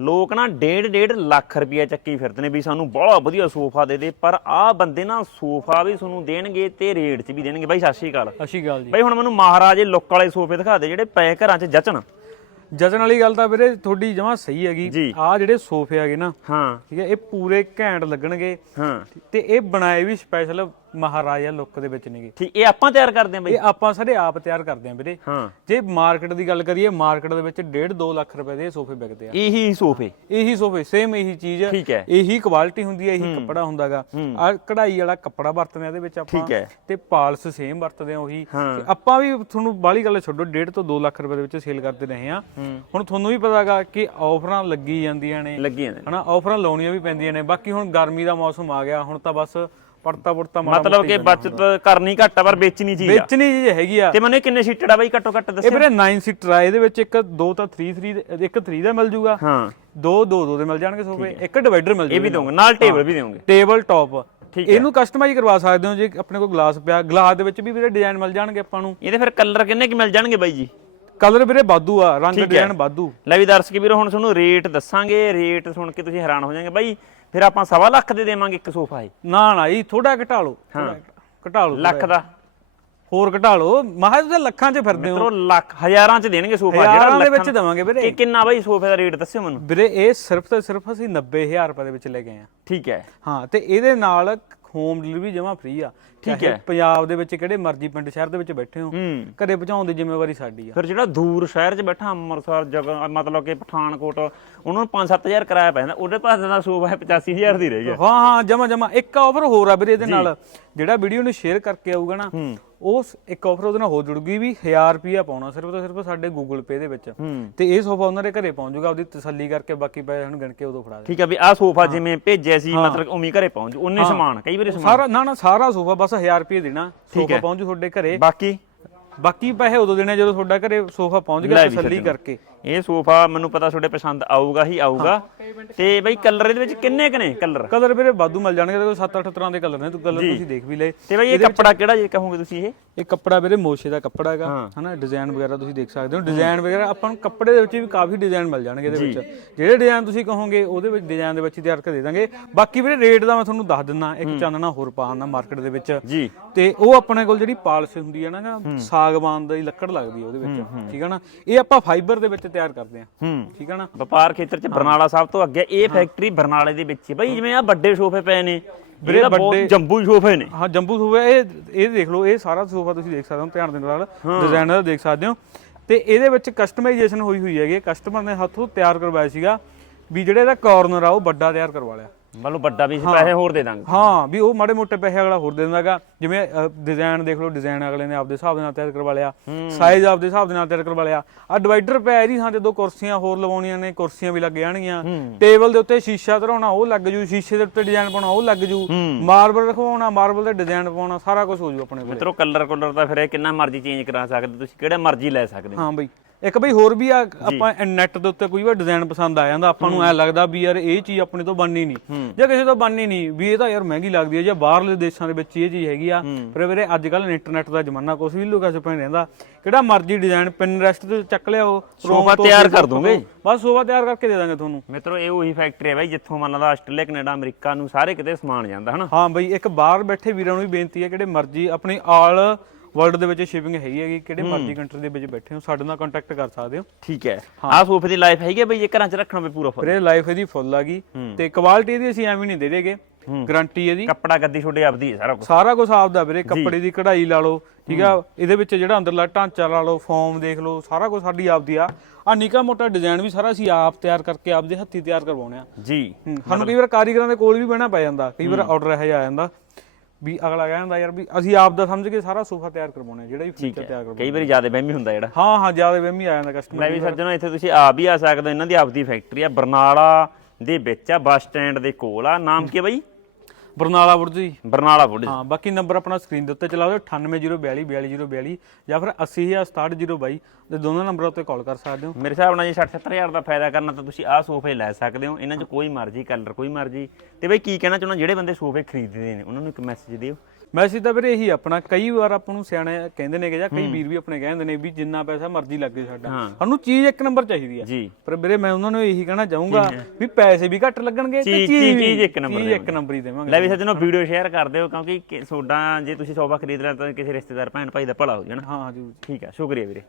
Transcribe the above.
ਲੋਕ ਨਾ ਡੇਢ ਡੇਢ ਲੱਖ ਰੁਪਇਆ ਚੱਕੀ ਫਿਰਦੇ ਨੇ ਵੀ ਸਾਨੂੰ ਬੜਾ ਵਧੀਆ ਸੋਫਾ ਦੇ ਦੇ ਪਰ ਆਹ ਬੰਦੇ ਨਾ ਸੋਫਾ ਵੀ ਤੁਹਾਨੂੰ ਦੇਣਗੇ ਤੇ ਰੇਟ 'ਚ ਵੀ ਦੇਣਗੇ। ਬਾਈ ਸਤਿ ਸ਼੍ਰੀ ਅਕਾਲ। ਅੱਛੀ ਗੱਲ ਜੀ। ਬਾਈ ਹੁਣ ਮੈਨੂੰ ਮਹਾਰਾਜੇ ਲੁੱਕ ਵਾਲੇ ਸੋਫੇ ਦਿਖਾ ਦੇ ਜਿਹੜੇ ਪਏ ਘਰਾਂ 'ਚ ਜਚਣ। ਜਜਨ ਵਾਲੀ ਗੱਲ ਤਾਂ ਵੀਰੇ ਤੁਹਾਡੀ ਜਮਾ ਸਹੀ ਜੀ। ਹੈਗੀ ਆ ਜਿਹੜੇ ਸੋਫੇ ਹੈਗੇ ਨਾ ਹਾਂ। ਠੀਕ ਹੈ ਇਹ ਪੂਰੇ ਘੈਂਟ ਲੱਗਣਗੇ। ਹਾਂ। ਤੇ ਇਹ ਬਣਾਏ ਵੀ ਸਪੈਸ਼ਲ ਮਹਾਰਾਜਾ ਲੁੱਕ ਦੇ ਵਿੱਚ ਨੇਗੇ। ਠੀਕ ਇਹ ਆਪਾਂ ਤਿਆਰ ਕਰਦੇ ਆਂ ਬਾਈ? ਇਹ ਆਪਾਂ ਸਾਡੇ ਆਪ ਤਿਆਰ ਕਰਦੇ ਆਂ ਵੀਰੇ। ਹਾਂ। ਜੇ ਮਾਰਕੀਟ ਦੀ ਗੱਲ ਕਰੀਏ ਮਾਰਕੀਟ ਦੇ ਵਿੱਚ 1.5 2 ਲੱਖ ਰੁਪਏ ਦੇ ਸੋਫੇ ਵਿਕਦੇ ਆ। ਇਹੀ ਸੋਫੇ। ਇਹੀ ਸੋਫੇ ਸੇਮ ਇਹੀ ਚੀਜ਼। ਠੀਕ ਹੈ। ਇਹੀ ਕੁਆਲਿਟੀ ਹੁੰਦੀ ਹੈ ਇਹੀ ਕੱਪੜਾ ਹੁੰਦਾਗਾ। ਆ ਕਢਾਈ ਵਾਲਾ ਕੱਪੜਾ ਵਰਤਦੇ ਆ ਇਹਦੇ ਵਿੱਚ ਆਪਾਂ। ਠੀਕ ਹੈ। ਤੇ ਪਾਲਸ ਸੇਮ ਵਰਤਦੇ ਆ ਉਹੀ। ਹਾਂ। ਤੇ ਆਪਾਂ ਵੀ ਤੁਹਾਨੂੰ ਬਾਹਲੀ ਗੱਲ ਛੱਡੋ 1.5 ਤੋਂ 2 ਲੱਖ ਰੁਪਏ ਦੇ ਵਿੱਚ ਸੇਲ ਕਰਦੇ ਰਹੇ ਆ ਹੁਣ ਤੁਹਾਨੂੰ ਵੀ ਪਤਾਗਾ ਕਿ ਆਫਰਾਂ ਲੱਗੀ ਜਾਂਦੀਆਂ ਨੇ। ਲੱਗੀ ਜਾਂਦੇ ਨੇ। ਹਨਾ ਆਫਰਾਂ ਲਾਉਣੀਆਂ ਵੀ ਪੈਂਦੀਆਂ ਨੇ। ਬਾਕੀ ਹੁਣ ਗਰਮੀ ਦਾ ਮੌਸਮ ਆ ਗਿਆ ਹੁਣ ਤਾਂ ਬਸ ਪੜਤਾ ਪੜਤਾ ਮਤਲਬ ਕਿ ਬਚਤ ਕਰਨੀ ਘੱਟ ਆ ਪਰ ਵੇਚਣੀ ਚੀਜ਼ ਆ। ਵੇਚਣੀ ਚੀਜ਼ ਹੈਗੀ ਆ। ਤੇ ਮੈਨੂੰ ਇਹ ਕਿੰਨੇ ਸੀਟਡ ਆ ਬਾਈ ਘੱਟੋ ਘੱਟ ਇਹ ਦੱਸਿਓ ਵੀਰੇ 9 ਸੀਟਰ ਆ ਇਹਦੇ ਵਿੱਚ ਇੱਕ ਦੋ ਤਾਂ 3 3 ਇੱਕ 3 ਦਾ ਮਿਲ ਜੂਗਾ। ਹਾਂ। ਦੋ ਦੋ ਦੋ ਦੇ ਮਿਲ ਜਾਣਗੇ ਸੋਫੇ। ਇੱਕ ਡਿਵਾਈਡਰ ਮਿਲ ਇਹ ਵੀ ਜੂਗਾ ਦਊਂਗੇ। ਨਾਲ ਟੇਬਲ ਵੀ ਦੇਵਾਂਗੇ ਟੇਬਲ ਟਾਪ ਠੀਕ ਇਹਨੂੰ ਕਸਟਮਾਈਜ਼ ਕਰਵਾ ਸਕਦੇ ਹੋ ਜੇ ਆਪਣੇ ਕੋਲ ਗਲਾਸ ਪਿਆ। ਗਲਾਸ ਦੇ ਵਿੱਚ ਵੀ ਵੀਰੇ ਡਿਜ਼ਾਈਨ ਮਿਲ ਜਾਣਗੇ ਆਪਾਂ ਨੂੰ। ਇਹਦੇ ਫਿਰ ਕਲਰ ਕਿੰਨੇ ਕਿ ਮਿਲ ਜਾਣਗੇ ਬਾਈ ਜੀ? ਕਲਰ ਵੀਰੇ ਬਾਦੂ ਆ। ਰੰਗ ਡਿਜ਼ਾਈਨ ਬਾਦੂ ਲੈ ਵੀ ਦਰਸ਼ਕ ਵੀਰੋ ਹੁਣ ਤੁਹਾਨੂੰ ਰੇਟ ਦੱਸਾਂਗੇ। ਰੇਟ ਸੁਣ ਕੇ ਤੁਸੀਂ ਹੈਰਾਨ ਹੋ ਜਾਓਗੇ। ਬਾਈ ਫਿਰ ਆਪਾਂ ਸਵਾ ਲੱਖ ਦੇ ਦੇਵਾਂਗੇ ਇੱਕ ਸੋਫਾ ਇਹ। ਨਾ ਨਾ ਇਹ ਥੋੜਾ ਘਟਾ ਲਓ ਥੋੜ੍ਹਾ ਘਟਾ ਲਓ ਲੱਖ ਦਾ। ਹੋਰ ਘਟਾ ਲਓ। ਮਹਾ ਤੁਸੀਂ ਲੱਖਾਂ 'ਚ ਫਿਰਦੇ ਹੋ। ਮਿੱਤਰੋ ਲੱਖ ਹਜ਼ਾਰਾਂ ਚ ਦੇਣਗੇ ਸੋਫਾ ਹਜ਼ਾਰਾਂ ਦੇ ਵਿੱਚ ਦੇਵਾਂਗੇ ਵੀਰੇ। ਇਹ ਕਿੰਨਾ ਬਾਈ ਸੋਫੇ ਦਾ ਰੇਟ ਦੱਸਿਓ ਮੈਨੂੰ? ਵੀਰੇ ਇਹ ਸਿਰਫ ਤੇ ਸਿਰਫ ਅਸੀਂ 90000 ਰੁਪਏ ਦੇ ਵਿੱਚ ਲੈ ਆਏ ਆ ਠੀਕ ਹੈ। ਹਾਂ ਤੇ ਇਹਦੇ ਨਾਲ ਹੋਮ ਡਿਲੀਵਰੀ ਜਮਾ ਫ੍ਰੀ ਆ। ਠੀਕ ਹੈ। ਪੰਜਾਬ ਦੇ ਵਿੱਚ ਕਿਹੜੇ ਮਰਜ਼ੀ ਪਿੰਡ ਸ਼ਹਿਰ ਦੇ ਵਿੱਚ ਬੈਠੇ ਹੋ ਘਰੇ ਪਹੁੰਚਾਉਣ ਦੀ ਜ਼ਿੰਮੇਵਾਰੀ ਸਾਡੀ ਆ। ਫਿਰ ਜਿਹੜਾ ਦੂਰ ਸ਼ਹਿਰ 'ਚ ਬੈਠਾ ਅੰਮ੍ਰਿਤਸਰ ਜਗ੍ਹਾ ਮਤਲਬ ਕਿ ਪਠਾਨਕੋਟ ਉਹਨਾਂ ਨੂੰ 5-7000 ਕਿਰਾਇਆ ਪੈ ਜਾਂਦਾ ਉਹਦੇ ਪਾਸ ਦਾ ਸੋਫਾ ਹੈ 85000 ਦੀ ਰਹਿ ਗਿਆ। ਹਾਂ ਹਾਂ ਜਮਾ ਜਮਾ ਇੱਕ ਆਫਰ ਹੋਰ ਆ ਵੀਰੇ ਇਹਦੇ ਨਾਲ। ਜਿਹੜਾ ਵੀਡੀਓ ਨੂੰ ਸ਼ੇਅਰ ਕਰਕੇ ਆਊਗਾ ਨਾ ਉਸ ਇੱਕ ਆਫਰ ਉਹਦੇ ਨਾਲ ਹੋ ਜੁੜੂਗੀ ਵੀ 1000 ਰੁਪਿਆ ਪਾਉਣਾ ਸਿਰਫ ਤੇ ਸਿਰਫ ਸਾਡੇ ਗੂਗਲ ਪੇ ਦੇ ਵਿੱਚ। ਤੇ ਇਹ ਸੋਫਾ ਉਹਨਾਂ ਦੇ ਘਰੇ ਪਹੁੰਚ ਜਾਊਗਾ ਉਹਦੀ ਤਸੱਲੀ ਕਰਕੇ ਬਾਕੀ ਪੈਸੇ ਹੁਣ ਗਿਣ ਕੇ ਉਦੋਂ ਫੜਾ ਦੇ। ਠੀਕ ਹੈ ਵੀ ਆਹ ਸੋਫਾ ਜਿਵੇਂ ਭੇਜਿਆ ਸੀ ਮਤਲਬ ਉਮੀ ਘਰੇ ਪਹੁੰਚ ਉਨੇ ਸਮਾਨ ਕਈ ਵਾਰੀ ਸਮਾਨ। ਸਾਰਾ ਨਾ ਨਾ ਸਾਰਾ ਸੋਫਾ ਬਸ 1000 ਰੁਪਏ ਦੇਣਾ। ਸੋਫਾ ਪਹੁੰਚ ਜੂ ਤੁਹਾਡੇ ਘਰੇ। ਬਾਕੀ? ਬਾਕੀ ਪੈਸੇ ਉਦੋਂ ਦੇਣੇ ਜਦੋਂ ਤੁਹਾਡਾ ਘਰੇ ਸੋਫਾ ਪਹੁੰਚ ਗਿਆ ਤਸੱਲੀ। ਕਰਕੇ। ਇਹ ਸੋਫਾ ਮੈਨੂੰ ਪਤਾ ਤੁਹਾਡੇ ਪਸੰਦ ਆਊਗਾ ਹੀ ਆਊਗਾ। ਤੇ ਬਈ ਕਲਰ ਇਹਦੇ ਵਿੱਚ ਕਿੰਨੇ ਕਨੇ ਕਲਰ? ਕਲਰ ਵੀਰੇ ਵਾਧੂ ਮਿਲ ਜਾਣਗੇ ਦੇਖੋ 7-8 ਤਰ੍ਹਾਂ ਦੇ ਕਲਰ ਨੇ ਤੂੰ ਕਲਰ ਤੁਸੀਂ ਦੇਖ ਵੀ ਲਏ। ਤੇ ਬਈ ਇਹ ਕੱਪੜਾ ਕਿਹੜਾ ਜੇ ਕਹੋਗੇ ਤੁਸੀਂ ਇਹ? ਇਹ ਕੱਪੜਾ ਵੀਰੇ ਮੋਸ਼ੇ ਦਾ ਕੱਪੜਾ ਹੈਗਾ। ਹਨਾ ਡਿਜ਼ਾਈਨ ਵਗੈਰਾ ਤੁਸੀਂ ਦੇਖ ਸਕਦੇ ਹੋ। ਡਿਜ਼ਾਈਨ ਵਗੈਰਾ ਆਪਾਂ ਨੂੰ ਕੱਪੜੇ ਦੇ ਵਿੱਚ ਵੀ ਕਾਫੀ ਡਿਜ਼ਾਈਨ ਮਿਲ ਜਾਣਗੇ ਇਹਦੇ ਵਿੱਚ। ਜਿਹੜੇ ਡਿਜ਼ਾਈਨ ਤੁਸੀਂ ਕਹੋਗੇ ਉਹਦੇ ਵਿੱਚ ਡਿਜ਼ਾਈਨ ਦੇ ਵਿੱਚ ਤਿਆਰ ਕਰ ਦੇ ਦਾਂਗੇ। ਬਾਕੀ ਵੀਰੇ ਰੇਟ ਦਾ ਮੈਂ ਤੁਹਾਨੂੰ ਦੱਸ ਦਿੰਦਾ ਇੱਕ ਚਾਨਣਾ ਹੋਰ ਪਾਉਣ ਮਾਰਕੀਟ ਦੇ ਵਿੱਚ। ਜੀ। ਤੇ ਉਹ ਆਪਣੇ ਕੋਲ ਜਿਹੜੀ ਪਾਲਿਸ਼ ਹੁੰਦੀ ਹੈ ਨਾ ਗਾ, ਸਾਗਵਾਨ ਦੀ ਲੱਕੜ ਲੱਗਦੀ ਹੈ ਉਹਦੇ ਵਿੱਚ। ਠੀਕ ਹੈ ਨਾ? ਇਹ ਆਪਾਂ ਫਾਈਬਰ ਦੇ ਵਿੱਚ ਤਿਆਰ ਕਰਦੇ ਹਾਂ ਹੂੰ। ਠੀਕ ਹੈ ਨਾ? ਵਪਾਰ ਖੇਤਰ 'ਚ ਬਰਨਾਲਾ ਸਭ ਤੋਂ ਅੱਗੇ ਇਹ ਫੈਕਟਰੀ ਬਰਨਾਲੇ ਦੇ ਵਿੱਚ ਹੀ। ਬਈ ਜਿਵੇਂ ਆ ਵੱਡੇ ਸੋਫੇ ਪਏ ਨੇ ਵੀਰੇ ਬਹੁਤ ਜੰਬੂ ਜੰਬੂ ਨੇ। ਹਾਂ ਜੰਬੂ ਸੋਫਾ ਇਹ ਇਹ ਦੇਖ ਲਓ ਇਹ ਸਾਰਾ ਸੋਫਾ ਤੁਸੀਂ ਦੇਖ ਸਕਦੇ ਹੋ ਧਿਆਨ ਦੇ ਨਾਲ ਡਿਜ਼ਾਈਨ ਦਾ ਦੇਖ ਸਕਦੇ ਹੋ। ਤੇ ਇਹਦੇ ਵਿੱਚ ਕਸਟਮਾਈਜੇਸ਼ਨ ਹੋਈ ਹੋਈ ਹੈਗੀ ਕਸਟਮਰ ਨੇ ਹੱਥੋਂ ਤਿਆਰ ਕਰਵਾਇਆ ਸੀਗਾ ਵੀ ਜਿਹੜੇ ਇਹਦਾ ਕਾਰਨਰ ਆ ਉਹ ਵੱਡਾ ਤਿਆਰ ਕਰਵਾ ਲਿਆ। ਮਤਲਬ ਵੱਡਾ ਵੀ ਅਸੀਂ ਪੈਸੇ ਹੋਰ ਦੇ ਦਾਂਗੇ। ਹਾਂ ਵੀ ਉਹ ਮਾੜੇ ਮੋਟੇ ਪੈਸੇ ਅਗਲਾ ਹੋਰ ਦੇ ਦਿੰਦਾਗਾ। ਜਿਵੇਂ ਡਿਜ਼ਾਈਨ ਦੇਖ ਲਓ ਡਿਜ਼ਾਈਨ ਅਗਲੇ ਨੇ ਆਪਦੇ ਹਿਸਾਬ ਦੇ ਨਾਲ ਤਿਆਰ ਕਰਵਾ ਲਿਆ। ਸਾਈਜ਼ ਆਪਦੇ ਹਿਸਾਬ ਦੇ ਨਾਲ ਤਿਆਰ ਕਰਵਾ ਲਿਆ। ਆ ਡਿਵਾਈਡਰ ਪਿਆ ਇਹਦੀ ਥਾਂ ਤੇ ਦੋ ਕੁਰਸੀਆਂ ਹੋਰ ਲਵਾਉਣੀਆਂ ਨੇ ਕੁਰਸੀਆਂ ਵੀ ਲੱਗ ਜਾਣਗੀਆਂ। ਟੇਬਲ ਦੇ ਉੱਤੇ ਸ਼ੀਸ਼ਾ ਧਰਾਉਣਾ ਉਹ ਲੱਗ ਜੂ। ਸ਼ੀਸ਼ੇ ਦੇ ਉੱਤੇ ਡਿਜ਼ਾਈਨ ਪਾਉਣਾ ਉਹ ਲੱਗ ਜੂ। ਮਾਰਬਲ ਰਖਵਾਉਣਾ ਮਾਰਬਲ ਤੇ ਡਿਜ਼ਾਈਨ ਪਾਉਣਾ ਸਾਰਾ ਕੁਝ ਹੋ ਜੂ ਆਪਣੇ ਕੋਲ। ਮਿੱਤਰੋ ਕਲਰ ਕਲਰ ਤਾਂ ਫਿਰ ਇਹ ਕਿੰਨਾ ਮਰਜ਼ੀ ਚੇਂਜ ਕਰਾ ਸਕਦੇ ਤੁਸੀਂ ਕਿਹੜਾ ਮਰਜ਼ੀ ਲੈ ਸਕਦੇ ਹਾਂ ਬਈ। ਇੱਕ ਬਈ ਹੋਰ ਵੀ ਆ ਆਪਾਂ ਨੈਟ ਦੇ ਉੱਤੇ ਕੋਈ ਵੀ ਡਿਜ਼ਾਈਨ ਪਸੰਦ ਆ ਜਾਂਦਾ ਆਪਾਂ ਨੂੰ ਐ ਲੱਗਦਾ ਵੀ ਯਾਰ ਇਹ ਚੀਜ਼ ਆਪਣੇ ਤੋਂ ਬਣਨੀ ਨਹੀਂ। ਜਾਂ ਕਿਸੇ ਤੋਂ ਬਣਨੀ ਨਹੀਂ ਵੀ ਇਹ ਤਾਂ ਯਾਰ ਮਹਿੰਗੀ ਲੱਗਦੀ ਹੈ ਜਾਂ ਬਾਹਰਲੇ ਦੇਸ਼ਾਂ ਦੇ ਵਿੱਚ ਇਹ ਚੀਜ਼ ਹੈਗੀ ਆ। ਪਰ ਵੀਰੇ ਅੱਜ ਕੱਲ ਇੰਟਰਨੈਟ ਦਾ ਜ਼ਮਾਨਾ ਕੁਛ ਵੀ ਲੁਕਾ ਛੁਪਾ ਨਹੀਂ ਰਹਿੰਦਾ। ਕਿਹੜਾ ਮਰਜ਼ੀ ਡਿਜ਼ਾਈਨ ਪਿੰਨਰੈਸਟ ਤੇ ਚੱਕ ਲਿਆਓ ਸੋਫਾ ਤਿਆਰ ਕਰ ਦੋਗੇ? ਬਸ ਸੋਫਾ ਤਿਆਰ ਕਰਕੇ ਦੇ ਦਾਂਗੇ ਤੁਹਾਨੂੰ। ਮਿੱਤਰੋ ਇਹ ਉਹੀ ਫੈਕਟਰੀ ਹੈ ਬਾਈ ਜਿੱਥੋਂ ਮੰਨ ਲਾ ਆਸਟ੍ਰੇਲੀਆ ਕੈਨੇਡਾ ਅਮਰੀਕਾ ਨੂੰ ਸਾਰੇ ਕਿਤੇ ਸਮਾਨ ਜਾਂਦਾ ਹਨਾ? ਹਾਂ ਬਈ ਇੱਕ ਬਾਹਰ ਬੈਠੇ ਵੀਰਾਂ ਨੂੰ ਵੀ ਬੇਨਤੀ ਹੈ ਕਿਹੜੇ ਮਰਜ਼ੀ ਆਪਣੀ ਆਲ ਵਰਲਡ ਦੇ ਵਿੱਚ ਸ਼ਿਪਿੰਗ ਹੈਗੀ ਹੈਗੀ ਕਿਹੜੇ ਮਰਜ਼ੀ ਕੰਟਰੀ ਦੇ ਵਿੱਚ ਬੈਠੇ ਹੋ ਸਾਡੇ ਨਾਲ ਕੰਟੈਕਟ ਕਰ ਸਕਦੇ ਹੋ। ਠੀਕ ਹੈ। ਆਹ ਸੋਫੇ ਦੀ ਲਾਈਫ ਹੈਗੀ ਹੈ ਬਈ ਇਹ ਘਰਾਂ 'ਚ ਰੱਖਣਾ ਪਏ ਪੂਰਾ ਫੁੱਲ ਵੀਰੇ ਲਾਈਫ ਇਹਦੀ ਫੁੱਲ ਆ ਗਈ। ਤੇ ਕੁਆਲਿਟੀ ਇਹਦੀ ਅਸੀਂ ਐਵੇਂ ਨਹੀਂ ਦੇ ਦੇਗੇ। ਗਾਰੰਟੀ ਇਹਦੀ। ਕੱਪੜਾ ਗੱਦੀ ਛੋਡੇ ਆਪਦੀ ਹੈ ਸਾਰਾ ਕੁਝ ਸਾਰਾ ਕੁਝ ਆਪਦਾ ਵੀਰੇ ਕੱਪੜੇ ਦੀ ਕਢਾਈ ਲਾ ਲਓ ਠੀਕ ਆ? ਇਹਦੇ ਵਿੱਚ ਜਿਹੜਾ ਅੰਦਰਲਾ ਢਾਂਚਾ ਲਾ ਲਓ ਫਾਰਮ ਦੇਖ ਲਓ ਸਾਰਾ ਕੁਝ ਸਾਡੀ ਆਪਦੀ ਆ। ਆ ਨਿੱਕਾ ਮੋਟਾ ਡਿਜ਼ਾਈਨ ਵੀ ਸਾਰਾ ਅਸੀਂ ਆਪ ਤਿਆਰ ਕਰਕੇ ਆਪਦੇ ਹੱਥੀ ਤਿਆਰ ਕਰਵਾਉਣੇ ਆ। ਜੀ। ਸਾਨੂੰ ਕਈ ਵਾਰ ਕਾਰੀਗਰਾਂ ਦੇ ਕੋਲ ਵੀ ਬਹਿਣਾ ਪੈ ਜਾਂਦਾ ਕਈ ਵਾਰ ਆਰਡਰ ਇਹੋ ਆ ਜਾਂਦਾ। ਵੀ ਅਗਲਾ ਕਹਿੰਦਾ ਯਾਰ ਵੀ ਅਸੀਂ ਆਪ ਦਾ ਸਮਝ ਕੇ ਸਾਰਾ ਸੋਫਾ ਤਿਆਰ ਕਰਵਾਉਣਾ ਜਿਹੜਾ ਵੀ ਫਰਨੀਚਰ ਤਿਆਰ ਕਰਵਾਉਣਾ ਕਈ ਵਾਰੀ ਜ਼ਿਆਦਾ ਵਹਿਮੀ ਹੁੰਦਾ ਜਿਹੜਾ। ਹਾਂ ਹਾਂ ਜ਼ਿਆਦਾ ਵਹਿਮੀ ਆ ਜਾਂਦਾ ਕਸਟਮਰ ਲੈ ਵੀ ਸੱਜਣੋ ਇੱਥੇ ਤੁਸੀਂ ਆਪ ਵੀ ਆ ਸਕਦੇ ਹੋ ਇਹਨਾਂ ਦੀ ਆਪਦੀ ਫੈਕਟਰੀ ਆ ਬਰਨਾਲਾ ਦੇ ਵਿੱਚ ਆ ਬੱਸ ਸਟੈਂਡ ਦੇ ਕੋਲ ਆ। ਨਾਮ ਕੀ ਹੈ ਬਾਈ? ਬਰਨਾਲਾ ਬੁਰਜ ਜੀ। ਬਰਨਾਲਾ ਬੁੱਢ ਹਾਂ ਬਾਕੀ ਨੰਬਰ ਆਪਣਾ ਸਕਰੀਨ ਦੇ ਉੱਤੇ ਚਲਾ ਦਿਓ 9802 42042 ਜਾਂ ਫਿਰ 80622 ਦੇ ਦੋਨੋਂ ਨੰਬਰਾਂ ਉੱਤੇ ਕਾਲ ਕਰ ਸਕਦੇ ਹੋ। ਮੇਰੇ ਹਿਸਾਬ ਨਾਲ ਜੇ 60 70000 ਦਾ ਫਾਇਦਾ ਕਰਨਾ ਤਾਂ ਤੁਸੀਂ ਆਹ ਸੋਫੇ ਲੈ ਸਕਦੇ ਹੋ। ਇਹਨਾਂ 'ਚ ਕੋਈ ਮਰਜ਼ੀ ਕਲਰ ਕੋਈ ਮਰਜ਼ੀ। ਤੇ ਬਈ ਕੀ ਕਹਿਣਾ ਚਾਹੁੰਦਾ ਜਿਹੜੇ ਬੰਦੇ ਸੋਫੇ ਖਰੀਦਦੇ ਨੇ ਉਹਨਾਂ ਨੂੰ ਇੱਕ ਮੈਸੇਜ ਦਿਓ। ਮੈਸੇਜ ਤਾਂ ਵੀਰੇ ਇਹੀ ਆਪਣਾ ਕਈ ਵਾਰ ਆਪਾਂ ਨੂੰ ਸਿਆਣੇ ਕਹਿੰਦੇ ਨੇ ਕਿ ਜਾਂ ਕਈ ਵੀਰ ਵੀ ਆਪਣੇ ਕਹਿੰਦੇ ਨੇ ਵੀ ਜਿੰਨਾ ਪੈਸਾ ਮਰਜ਼ੀ ਲੱਗੇ ਸਾਡਾ। ਹਾਂ। ਸਾਨੂੰ ਚੀਜ਼ ਇੱਕ ਨੰਬਰ ਚਾਹੀਦੀ ਆ। ਜੀ। ਪਰ ਵੀਰੇ ਮੈਂ ਉਹਨਾਂ ਨੂੰ ਇਹੀ ਕਹਿਣਾ ਚਾਹੂੰਗਾ ਵੀ ਪੈਸੇ ਵੀ ਘੱਟ ਲੱਗਣਗੇ ਤੇ ਚੀਜ਼- ਇੱਕ ਨੰਬਰ ਚੀਜ਼ ਇੱਕ ਨੰਬਰ ਹੀ ਦੇਵਾਂਗੇ। ਲੈ ਵੀ ਸੱਜਣੋ ਵੀਡੀਓ ਸ਼ੇਅਰ ਕਰ ਦਿਓ ਕਿਉਂਕਿ ਤੁਹਾਡਾ ਜੇ ਤੁਸੀਂ ਸੋਫਾ ਖਰੀਦ ਲਿਆ ਤਾਂ ਕਿਸੇ ਰਿਸ਼ਤੇਦਾਰ ਭੈਣ ਭਾਈ ਦਾ ਭਲਾ ਹੋ ਜਾਣਾ। ਹਾਂ ਜੀ ਠੀਕ ਹੈ ਸ਼ੁਕਰੀਆ ਵੀਰੇ।